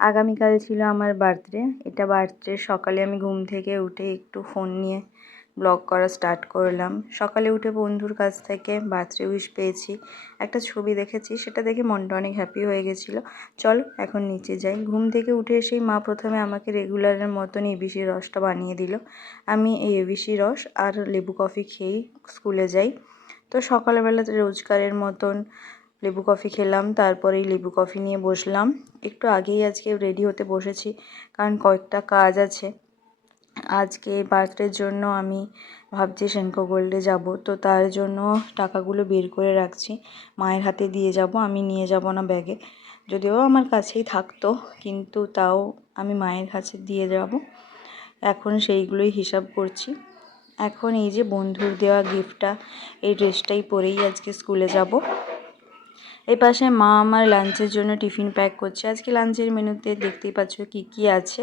আগামীকাল ছিল আমার বার্থডে। এটা বার্থডে সকালে আমি ঘুম থেকে উঠে একটু ফোন নিয়ে ব্লগ করা স্টার্ট করলাম। সকালে উঠে বন্ধুর কাছ থেকে বার্থডে উইশ পেয়েছি, একটা ছবি দেখেছি, সেটা দেখে মনটা অনেক হ্যাপি হয়ে গেছিলো। চল এখন নিচে যাই। ঘুম থেকে উঠে এসেই মা প্রথমে আমাকে রেগুলারের মতন এবিসি রসটা বানিয়ে দিল। আমি এই এবিসি রস আর লেবু কফি খেয়েই স্কুলে যাই। তো সকালবেলাতে রোজকারের মতন লেবু কফি খেলাম, তারপরেই লেবু কফি নিয়ে বসলাম। একটু আগেই আজকে রেডি হতে বসেছি, কারণ কয়েকটা কাজ আছে। আজকে বার্থডের জন্য আমি ভাবছি সেনকো গোল্ডে যাব, তো তার জন্য টাকাগুলো বের করে রাখছি, মায়ের হাতে দিয়ে যাব। আমি নিয়ে যাব না ব্যাগে, যদিও আমার কাছেই থাকতো, কিন্তু তাও আমি মায়ের কাছে দিয়ে যাব। এখন সেইগুলোই হিসাব করছি। এখন এই যে বন্ধুর দেওয়া গিফটটা, এই ড্রেসটাই পরেই আজকে স্কুলে যাব। এই পাশে মা আমার লাঞ্চের জন্য টিফিন প্যাক করছে। আজকে লাঞ্চের মেনুতে দেখতেই পাচ্ছ কি কি আছে।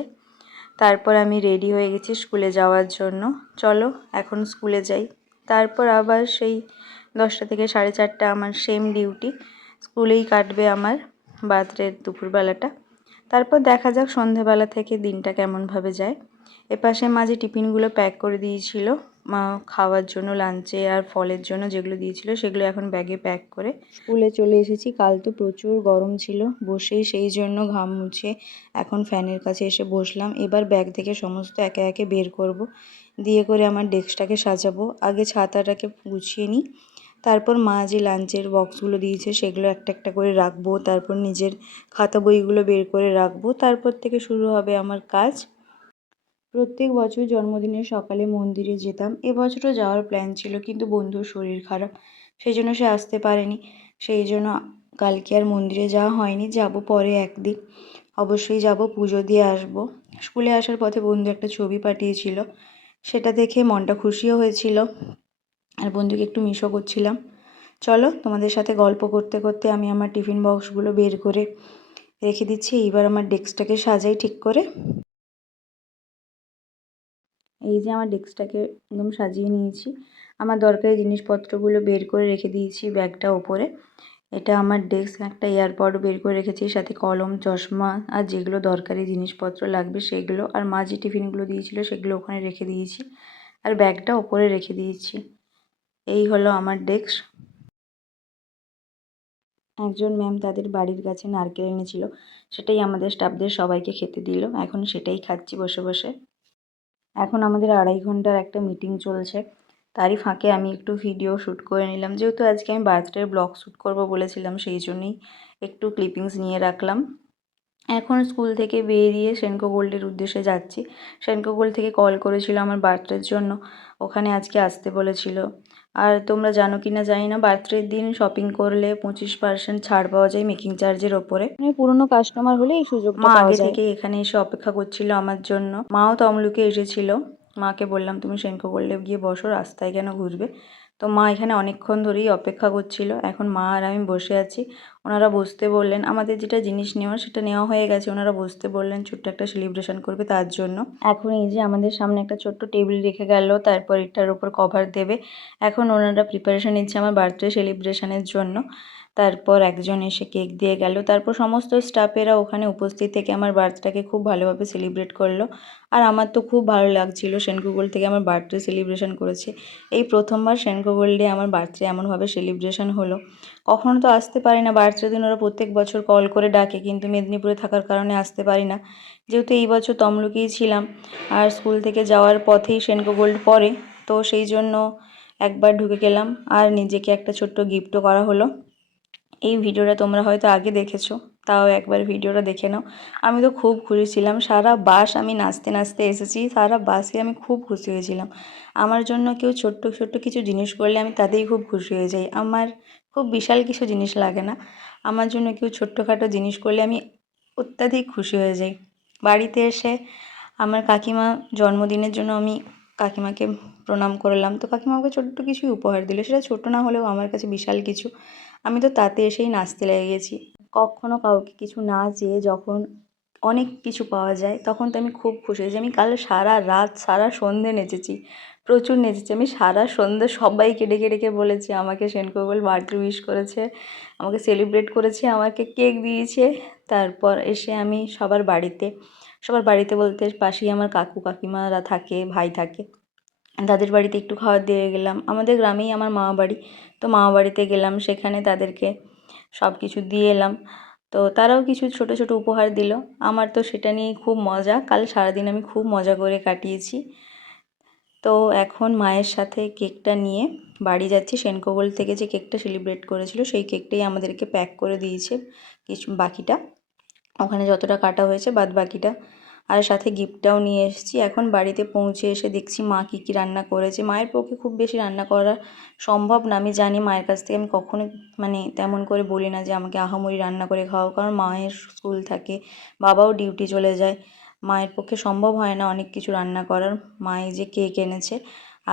তারপর আমি রেডি হয়ে গেছি স্কুলে যাওয়ার জন্য। চলো এখন স্কুলে যাই। তারপর আবার সেই 10টা থেকে 4:30 আমার সেম ডিউটি, স্কুলেই কাটবে আমার বার্থডের দুপুরবেলাটা। তারপর দেখা যাক সন্ধেবেলা থেকে দিনটা কেমনভাবে যায়। এপাশে মা যে টিফিনগুলো প্যাক করে দিয়েছিল মা খাওয়ার জন্য, লাঞ্চে আর ফলের জন্য যেগুলো দিয়েছিল, সেগুলো এখন ব্যাগে প্যাক করে স্কুলে চলে এসেছি। কাল তো প্রচুর গরম ছিল, বসেই সেই জন্য ঘাম মুছে এখন ফ্যানের কাছে এসে বসলাম। এবার ব্যাগ থেকে সমস্ত একে একে বের করব, দিয়ে করে আমার ডেস্কটাকে সাজাবো। আগে ছাতাটাকে গুছিয়ে নিই, তারপর মা যে লাঞ্চের বক্সগুলো দিয়েছে সেগুলো একটা একটা করে রাখবো, তারপর নিজের খাতা বইগুলো বের করে রাখবো। তারপর থেকে শুরু হবে আমার কাজ। প্রত্যেক বছর জন্মদিনের সকালে মন্দিরে যেতাম। এবছরও যাওয়ার প্ল্যান ছিল, কিন্তু বন্ধুর শরীর খারাপ, সেই জন্য সে আসতে পারেনি। সেই জন্য কালকে আর মন্দিরে যাওয়া হয়নি, যাব পরে একদিন, অবশ্যই যাব, পুজো দিয়ে আসব। স্কুলে আসার পথে বন্ধু একটা ছবি পাঠিয়েছিল, সেটা দেখে মনটা খুশিও হয়েছিল, আর বন্ধুকে একটু মিসও করছিলাম। চলো তোমাদের সাথে গল্প করতে করতে আমি আমার টিফিন বক্সগুলো বের করে রেখে দিচ্ছি। এইবার আমার ডেস্কটাকে সাজাই ঠিক করে। এই যে আমার ডেস্কটাকে একদম সাজিয়ে নিয়েছি, আমার দরকারি জিনিসপত্রগুলো বের করে রেখে দিয়েছি ব্যাগটা ওপরে। এটা আমার ডেস্ক। একটা এয়ারপডও বের করে রেখেছি, সাথে কলম, চশমা আর যেগুলো দরকারি জিনিসপত্র লাগবে সেগুলো। আর মা যে টিফিনগুলো দিয়েছিল সেগুলো ওখানে রেখে দিয়েছি, আর ব্যাগটা ওপরে রেখে দিয়েছি। এই হলো আমার ডেস্ক। একজন ম্যাম তাদের বাড়ির কাছে নারকেল এনেছিল, সেটাই আমাদের স্টাফদের সবাইকে খেতে দিল। এখন সেটাই খাচ্ছি বসে বসে। এখন আমাদের 2.5 ঘন্টার একটা মিটিং চলছে, তারই ফাঁকে আমি একটু ভিডিও শ্যুট করে নিলাম। যেহেতু আজকে আমি বার্থডের ব্লগ শ্যুট করব বলেছিলাম, সেই জন্যই একটু ক্লিপিংস নিয়ে রাখলাম। এখন স্কুল থেকে বেরিয়ে সেনকো গোল্ডের উদ্দেশ্যে যাচ্ছি। সেনকো গোল্ড থেকে কল করেছিল আমার বার্থডের জন্য, ওখানে আজকে আসতে বলেছিল। আর তোমরা জানো কি না জানি না, বার্থডের দিন শপিং করলে 25% ছাড় পাওয়া যায় মেকিং চার্জের ওপরে। পুরনো কাস্টমার হলে এই সুযোগটা পাওয়া যায়। মা আগে থেকে এখানে এসে অপেক্ষা করছিল আমার জন্য। মাও তমলুকে এসেছিল। মাকে বললাম তুমি সেনকো গোল্ডে গিয়ে বসো, রাস্তায় কেন ঘুরবে। তো মা এখানে অনেকক্ষণ ধরেই অপেক্ষা করছিল। এখন মা আর আমি বসে আছি, ওনারা বসতে বললেন। আমাদের যেটা জিনিস নেওয়া সেটা নেওয়া হয়ে গেছে, ওনারা বসতে বললেন, ছোট্ট একটা সেলিব্রেশন করবে তার জন্য। এখন এই যে আমাদের সামনে একটা ছোট্ট টেবিল রেখে গেল, তারপর এটার উপর কভার দেবে। এখন ওনারা প্রিপারেশন নিচ্ছে আমার বার্থডে সেলিব্রেশনের জন্য। তারপর একজন এসে কেক দিয়ে গেল, তারপর সমস্ত স্টাফেরা ওখানে উপস্থিত থেকে আমার বার্থডেটাকে খুব ভালোভাবে সেলিব্রেট করলো। আর আমার তো খুব ভালো লাগছিল, সেনকো গোল্ড থেকে আমার বার্থডে সেলিব্রেশন করেছে। এই প্রথমবার সেনকো গোল্ডে আমার বার্থডে এমনভাবে সেলিব্রেশন হলো। কখনো তো আসতে পারি না বার্থডে দিন, ওরা প্রত্যেক বছর কল করে ডাকে, কিন্তু মেদিনীপুরে থাকার কারণে আসতে পারি না। যেহেতু এই বছর তমলুকেই ছিলাম, আর স্কুল থেকে যাওয়ার পথেই সেনকো গোল্ড পড়ে, তো সেই জন্য একবার ঢুকে গেলাম, আর নিজেকে একটা ছোট্ট গিফটও করা হলো। এই ভিডিওটা তোমরা হয়তো আগে দেখেছো, তাও একবার ভিডিওটা দেখে নাও। আমি তো খুব খুশি ছিলাম, সারা বাস আমি নাচতে নাচতে এসেছি, সারা বাসে আমি খুব খুশি হয়েছিলাম। আমার জন্য কেউ ছোট্ট ছোট্ট কিছু জিনিস করলে আমি তাতেই খুব খুশি হয়ে যাই। আমার খুব বিশাল কিছু জিনিস লাগে না, আমার জন্য কেউ ছোট্টখাটো জিনিস করলে আমি অত্যাধিক খুশি হয়ে যাই। বাড়িতে এসে আমার কাকিমা জন্মদিনের জন্য আমি কাকিমাকে প্রণাম করলাম, তো কাকিমা আমাকে ছোট্ট কিছুই উপহার দিল, সেটা ছোট না হলেও আমার কাছে বিশাল কিছু। আমি তো তাতে এসেই নাচতে লেগে গেছি। কখনো কাউকে কিছু না চেয়ে যখন অনেক কিছু পাওয়া যায়, তখন তো আমি খুব খুশি হয়েছি। আমি কাল সারা রাত সারা সন্ধে নেচেছি, প্রচুর নেচেছি আমি সারা সন্ধে। সবাইকে ডেকে ডেকে বলেছি আমাকে সেনকো গোল্ড বার্থডে উইশ করেছে, আমাকে সেলিব্রেট করেছে, আমাকে কেক দিয়েছে। তারপর এসে আমি সবার বাড়িতে বলতে পাশেই আমার কাকু কাকিমারা থাকে, ভাই থাকে, তাদের বাড়িতে একটু খাবার দিয়ে গেলাম। আমাদের গ্রামেই আমার মামা বাড়ি, তো মামা বাড়িতে গেলাম, সেখানে তাদেরকে সব কিছু দিয়ে এলাম। তো তারাও কিছু ছোট ছোট উপহার দিল। আমার তো সেটা নিয়েই খুব মজা, কাল সারাদিন আমি খুব মজা করে কাটিয়েছি। তো এখন মায়ের সাথে কেকটা নিয়ে বাড়ি যাচ্ছি। সেনকো গোল্ড থেকে যে কেকটা সেলিব্রেট করেছিল সেই কেকটাই আমাদেরকে প্যাক করে দিয়েছে, কিছু বাকিটা ওখানে যতটা কাটা হয়েছে বাদ বাকিটা, আর সাথে গিফটটাও নিয়ে এসেছি। এখন বাড়িতে পৌঁছে এসে দেখছি মা কী কী রান্না করেছে। মায়ের পক্ষে খুব বেশি রান্না করা সম্ভব না, আমি জানি। মায়ের কাছ থেকে আমি কখনোই তেমন করে বলি না যে আমাকে আহামরি রান্না করে খাওয়াও, কারণ মায়ের স্কুল থাকে, বাবাও ডিউটি চলে যায়, মায়ের পক্ষে সম্ভব হয় না অনেক কিছু রান্না করার। মা এই যে কেক এনেছে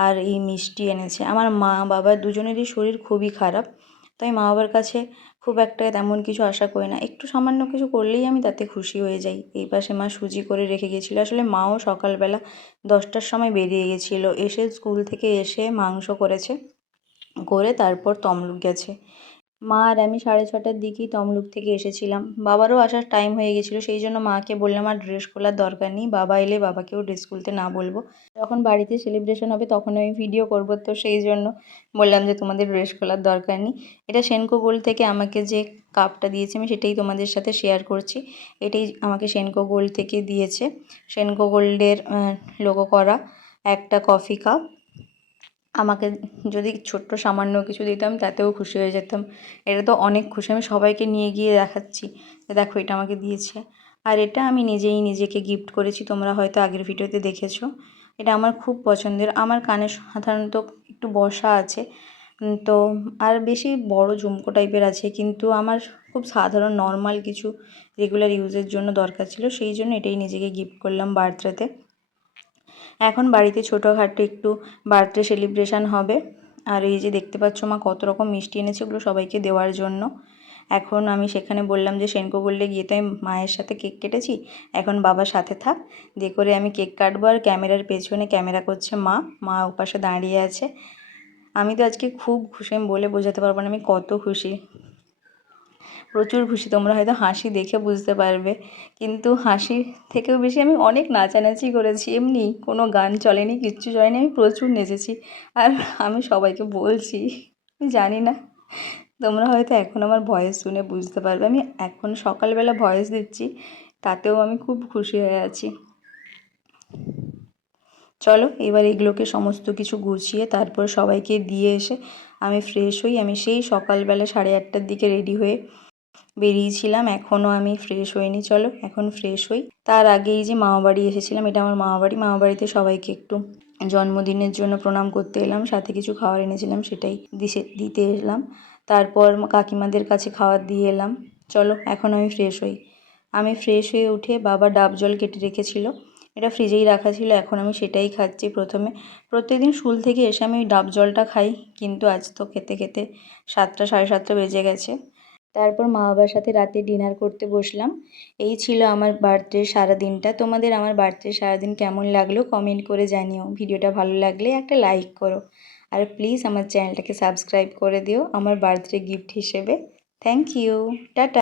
আর এই মিষ্টি এনেছে। আমার মা বাবা দুজনেরই শরীর খুবই খারাপ, তাই মা বাবার কাছে খুব একটা তেমন কিছু আশা করি না, একটু সামান্য কিছু করলেই আমি তাতে খুশি হয়ে যাই। এই পাশে মা সুজি করে রেখে গেছিলো। আসলে মাও সকালবেলা 10টার সময় বেরিয়ে গেছিলো, এসে স্কুল থেকে এসে মাংস করেছে, করে তারপর তমলুক গেছে। মা আর আমি 6:30টার দিকেই তমলুক থেকে এসেছিলাম। বাবারও আসার টাইম হয়ে গেছিলো, সেই জন্য মাকে বললাম আর ড্রেস খোলার দরকার নেই, বাবা এলে বাবাকেও ড্রেস খুলতে না বলবো, যখন বাড়িতে সেলিব্রেশন হবে তখন আমি ভিডিও করব, তো সেই জন্য বললাম যে তোমাদের ড্রেস খোলার দরকার নেই। এটা সেনকো গোল্ড থেকে আমাকে যে কাপটা দিয়েছে আমি সেটাই তোমাদের সাথে শেয়ার করছি। এটাই আমাকে সেনকো গোল্ড থেকে দিয়েছে, সেনকো গোল্ডের লোগো করা একটা কফি কাপ। আমাকে যদি ছোট্ট সামান্য কিছু দিতাম তাতেও খুশি হয়ে যেতাম, এটা তো অনেক খুশি। আমি সবাইকে নিয়ে গিয়ে দেখাচ্ছি যে দেখো এটা আমাকে দিয়েছে, আর এটা আমি নিজেই নিজেকে গিফট করেছি, তোমরা হয়তো আগের ভিডিওতে দেখেছো। এটা আমার খুব পছন্দের, আমার কানে সাধারণত একটু বসা আছে, তো আর বেশি বড় ঝুমকো টাইপের আছে, কিন্তু আমার খুব সাধারণ নর্মাল কিছু রেগুলার ইউজের জন্য দরকার ছিল, সেই জন্য এটাই নিজেকে গিফট করলাম বার্থডেতে। এখন বাড়িতে ছোটোখাটো একটু বার্থডে সেলিব্রেশান হবে। আর এই যে দেখতে পাচ্ছ মা কত রকম মিষ্টি এনেছে, ওগুলো সবাইকে দেওয়ার জন্য। এখন আমি সেখানে বললাম যে সেনকো গোল্ডে গিয়ে তো আমি মায়ের সাথে কেক কেটেছি, এখন বাবার সাথে থাক, দিয়ে করে আমি কেক কাটবো। আর ক্যামেরার পেছনে ক্যামেরা করছে মা ওপাশে দাঁড়িয়ে আছে। আমি তো আজকে খুব খুশি, আমি বলে বোঝাতে পারবো না আমি কত খুশি, প্রচুর খুশি। তোমরা হয়তো হাসি দেখে বুঝতে পারবে, কিন্তু হাসির থেকেও বেশি আমি অনেক নাচানাচি করেছি। এমনি কোনো গান চলেনি, কিচ্ছু চলেনি, আমি প্রচুর নেচেছি। আর আমি সবাইকে বলছি, আমি জানি না তোমরা হয়তো এখন আমার ভয়েস শুনে বুঝতে পারবে, আমি এখন সকালবেলা ভয়েস দিচ্ছি, তাতেও আমি খুব খুশি হয়ে আছি। চলো এবার এগুলোকে সমস্ত কিছু গুছিয়ে তারপর সবাইকে দিয়ে এসে আমি ফ্রেশ হই। আমি সেই সকালবেলা 8:30টার দিকে রেডি হয়ে বেরিয়েছিলাম, এখনও আমি ফ্রেশ হইনি। চলো এখন ফ্রেশ হই। তার আগেই যে মামাবাড়ি এসেছিলাম, এটা আমার মামাবাড়িতে সবাইকে একটু জন্মদিনের জন্য প্রণাম করতে এলাম, সাথে কিছু খাবার এনেছিলাম সেটাই দিতে এলাম। তারপর কাকিমাদের কাছে খাবার দিয়ে এলাম। চলো এখন আমি ফ্রেশ হই। আমি ফ্রেশ হয়ে উঠে বাবা ডাব জল কেটে রেখেছিল, এটা ফ্রিজেই রাখা ছিল, এখন আমি সেটাই খাচ্ছি। প্রত্যেকদিন স্কুল থেকে এসে আমি ডাব জলটা খাই, কিন্তু আজ তো খেতে খেতে 7টা 7:30 বেজে গেছে। তারপর মা বাবার সাথে রাতে ডিনার করতে বসলাম। এই ছিল আমার বার্থডে সারাদিনটা। তোমাদের আমার বার্থডে সারাদিন কেমন লাগলো কমেন্ট করে জানিও। ভিডিওটা ভালো লাগলে একটা লাইক করো, আর প্লিজ আমার চ্যানেলটাকে সাবস্ক্রাইব করে দিও আমার বার্থডে গিফট হিসেবে। Thank you, tata.